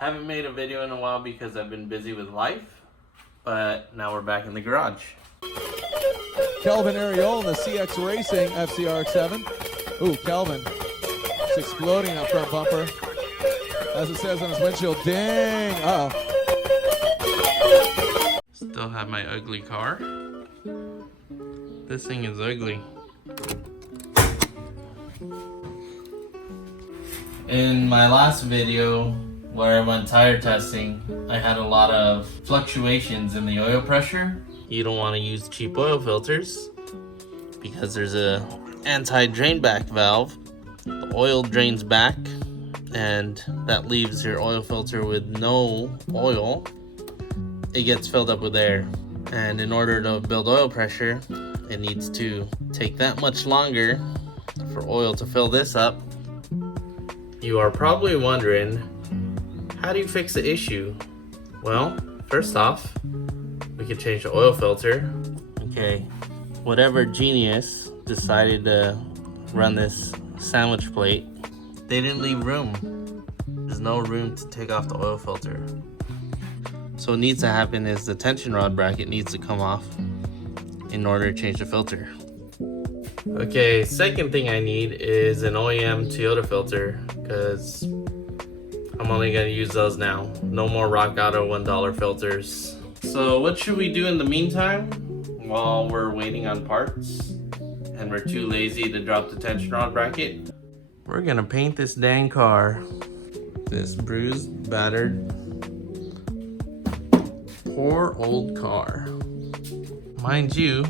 Haven't made a video in a while because I've been busy with life, but now we're back in the garage. Kelvin Ariol in the CX Racing FCRX7. Ooh, Kelvin. It's exploding out front bumper. As it says on his windshield, ding! Uh-oh. Still have my ugly car. This thing is ugly. In my last video where I went tire testing, I had a lot of fluctuations in the oil pressure. You don't want to use cheap oil filters because there's a anti-drain back valve. The oil drains back and that leaves your oil filter with no oil. It gets filled up with air, and in order to build oil pressure, it needs to take that much longer for oil to fill this up. You are probably wondering, how do you fix the issue? Well, first off, we can change the oil filter. Okay, whatever genius decided to run this sandwich plate, they didn't leave room. There's no room to take off the oil filter. So what needs to happen is the tension rod bracket needs to come off in order to change the filter. Okay, second thing I need is an OEM Toyota filter, because I'm only gonna use those now. No more Rock Auto $1 filters. So what should we do in the meantime while we're waiting on parts and we're too lazy to drop the tension rod bracket? We're gonna paint this dang car. This bruised, battered, poor old car. Mind you,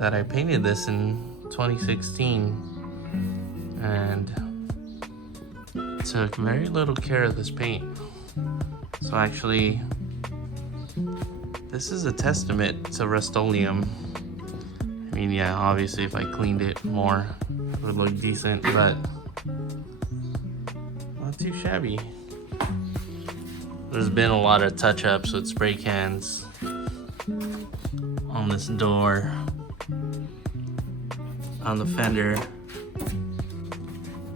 that I painted this in 2016 and took very little care of this paint. So actually, this is a testament to Rustoleum. I mean, yeah, obviously if I cleaned it more, it would look decent, but not too shabby. There's been a lot of touch-ups with spray cans on this door, on the fender,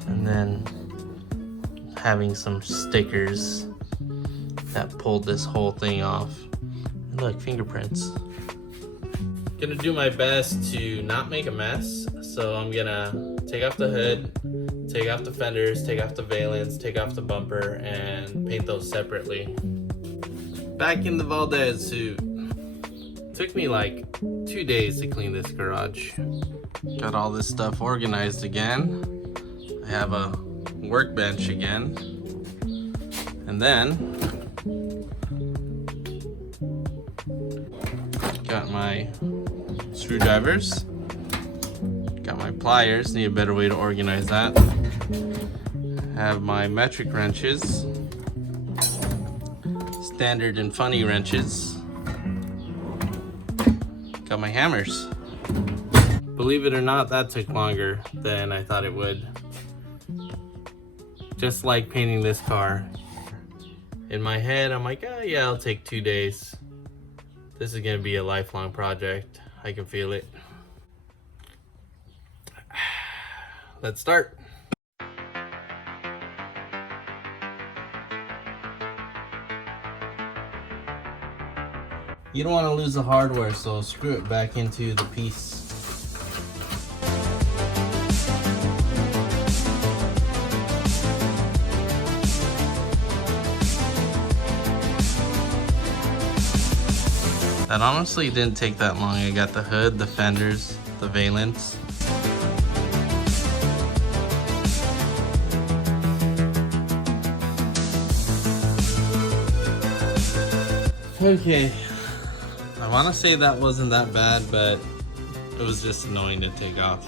and then having some stickers that pulled this whole thing off. And look, fingerprints. Gonna do my best to not make a mess, so I'm gonna take off the hood, take off the fenders, take off the valence, take off the bumper, and paint those separately. Back in the Valdez suit. Took me like 2 days to clean this garage. Got all this stuff organized again. I have a workbench again. And then got my screwdrivers. Got my pliers, need a better way to organize that. Have my metric wrenches. Standard and funny wrenches. Got my hammers. Believe it or not, that took longer than I thought it would. Just like painting this car. In my head, I'm like, oh yeah, I'll take 2 days. This is gonna be a lifelong project. I can feel it. Let's start. You don't want to lose the hardware, so screw it back into the piece. That honestly didn't take that long. I got the hood, the fenders, the valence. Okay. I want to say that wasn't that bad, but it was just annoying to take off.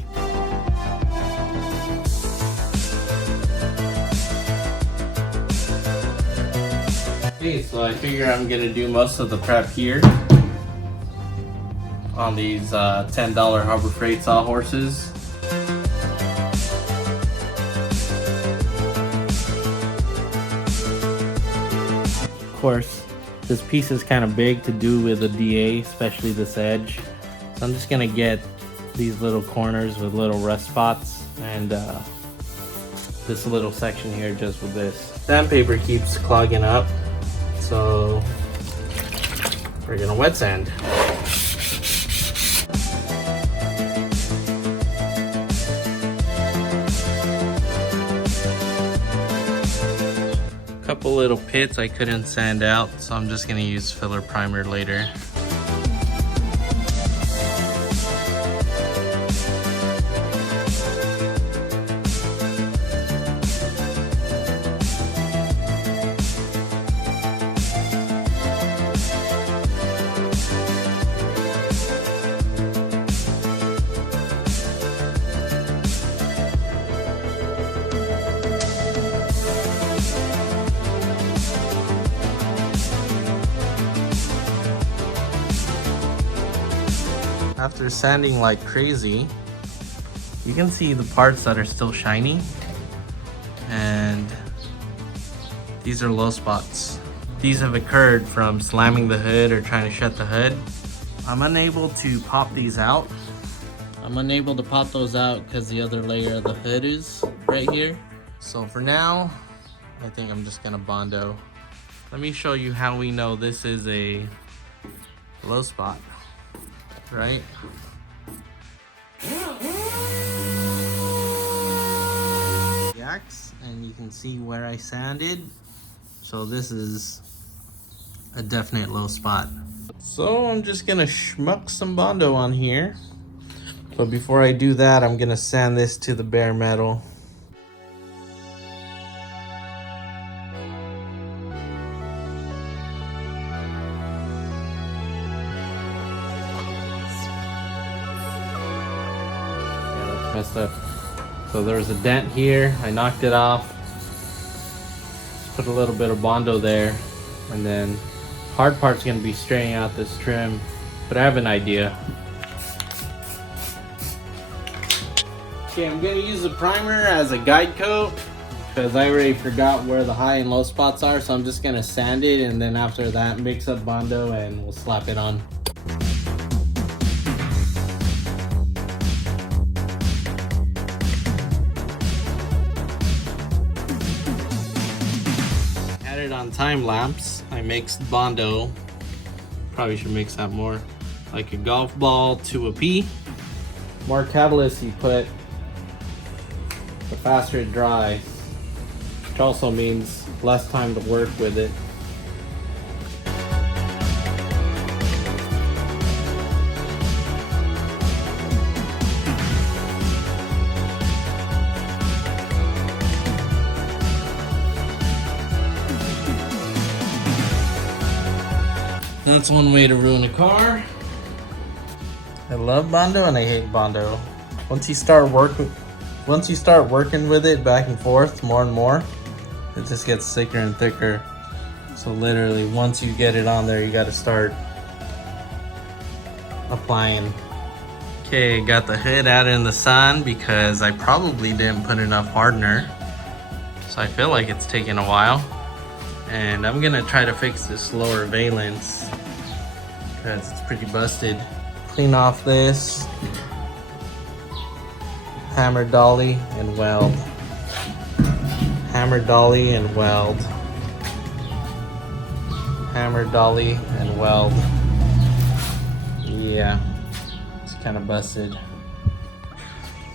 Okay, so I figure I'm gonna do most of the prep here on these $10 Harbor Freight sawhorses. Of course, this piece is kind of big to do with a DA, especially this edge. So I'm just gonna get these little corners with little rust spots and this little section here just with this. Sandpaper keeps clogging up, so we're gonna wet sand. Couple little pits I couldn't sand out, so I'm just gonna use filler primer later. After sanding like crazy, you can see the parts that are still shiny, and these are low spots. These have occurred from slamming the hood or trying to shut the hood. I'm unable to pop these out. I'm unable to pop those out because the other layer of the hood is right here. So for now, I think I'm just gonna Bondo. Let me show you how we know this is a low spot. Right? The axe, and you can see where I sanded. So this is a definite low spot. So I'm just gonna schmuck some Bondo on here. But before I do that, I'm gonna sand this to the bare metal. Messed up. So there was a dent here. I knocked it off. Just put a little bit of Bondo there, and then hard part's gonna be straightening out this trim. But I have an idea. Okay, I'm gonna use the primer as a guide coat because I already forgot where the high and low spots are. So I'm just gonna sand it, and then after that, mix up Bondo, and we'll slap it on. On time lapse, I mixed Bondo, probably should mix that more, like a golf ball to a pea. More catalyst you put, the faster it dries, which also means less time to work with it. That's one way to ruin a car. I love Bondo and I hate Bondo. Once you start working with it back and forth more and more, it just gets thicker and thicker. So literally, once you get it on there, you got to start applying. Okay, got the hood out in the sun because I probably didn't put enough hardener. So I feel like it's taking a while. And I'm gonna try to fix this lower valence because it's pretty busted. Clean off this, hammer dolly and weld. Hammer dolly and weld. Hammer dolly and weld. Yeah, it's kind of busted.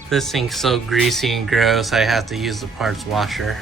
This thing's so greasy and gross, I have to use the parts washer.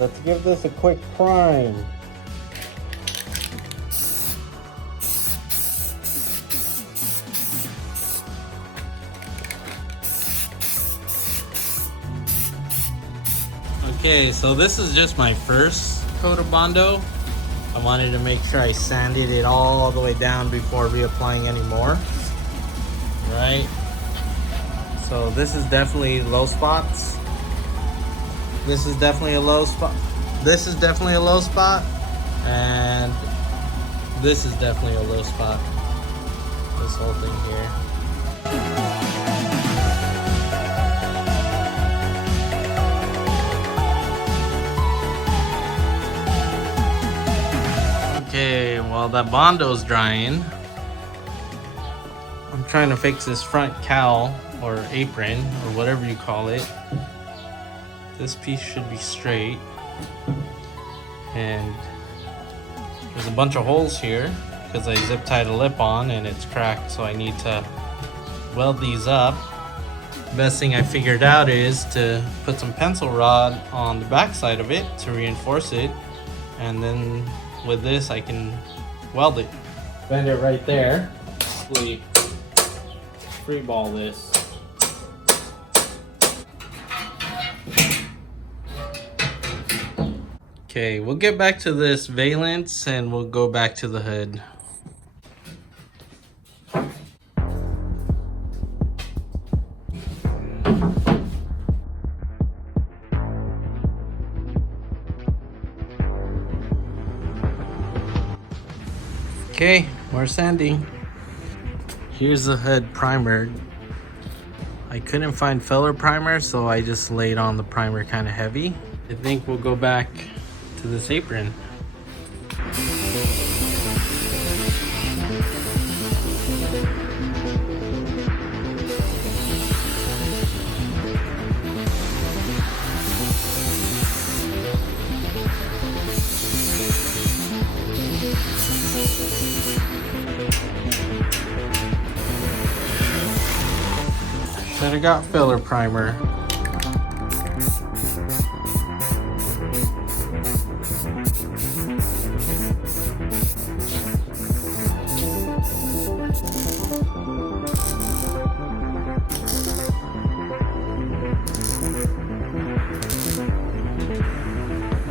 Let's give this a quick prime. Okay, so this is just my first coat of Bondo. I wanted to make sure I sanded it all the way down before reapplying any more. Right? So this is definitely low spots. This is definitely a low spot. This is definitely a low spot. And this is definitely a low spot. This whole thing here. Okay, while that Bondo's drying, I'm trying to fix this front cowl or apron or whatever you call it. This piece should be straight, and there's a bunch of holes here because I zip tied a lip on and it's cracked, so I need to weld these up. Best thing I figured out is to put some pencil rod on the back side of it to reinforce it, and then with this I can weld it. Bend it right there. Hopefully free ball this. Okay, we'll get back to this valance and we'll go back to the hood. Okay, we're sanding. Here's the hood primer. I couldn't find filler primer, so I just laid on the primer kind of heavy. I think we'll go back to this apron. Should have got filler primer.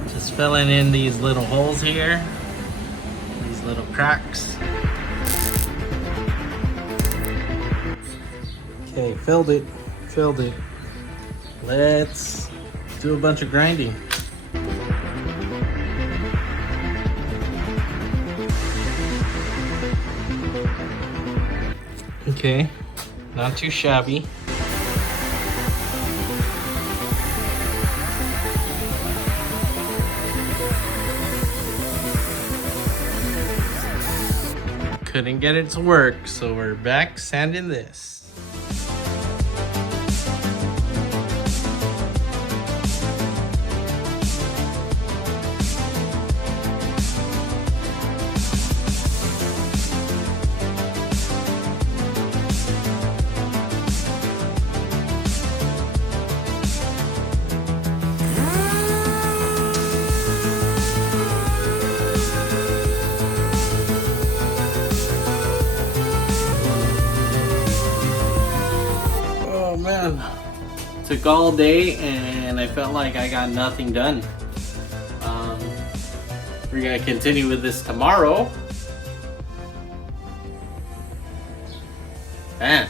Just filling in these little holes here, these little cracks. Okay, filled it. Let's do a bunch of grinding. Okay, not too shabby. Couldn't get it to work, so we're back sanding this. Man, took all day and I felt like I got nothing done. We're gonna continue with this tomorrow. Man,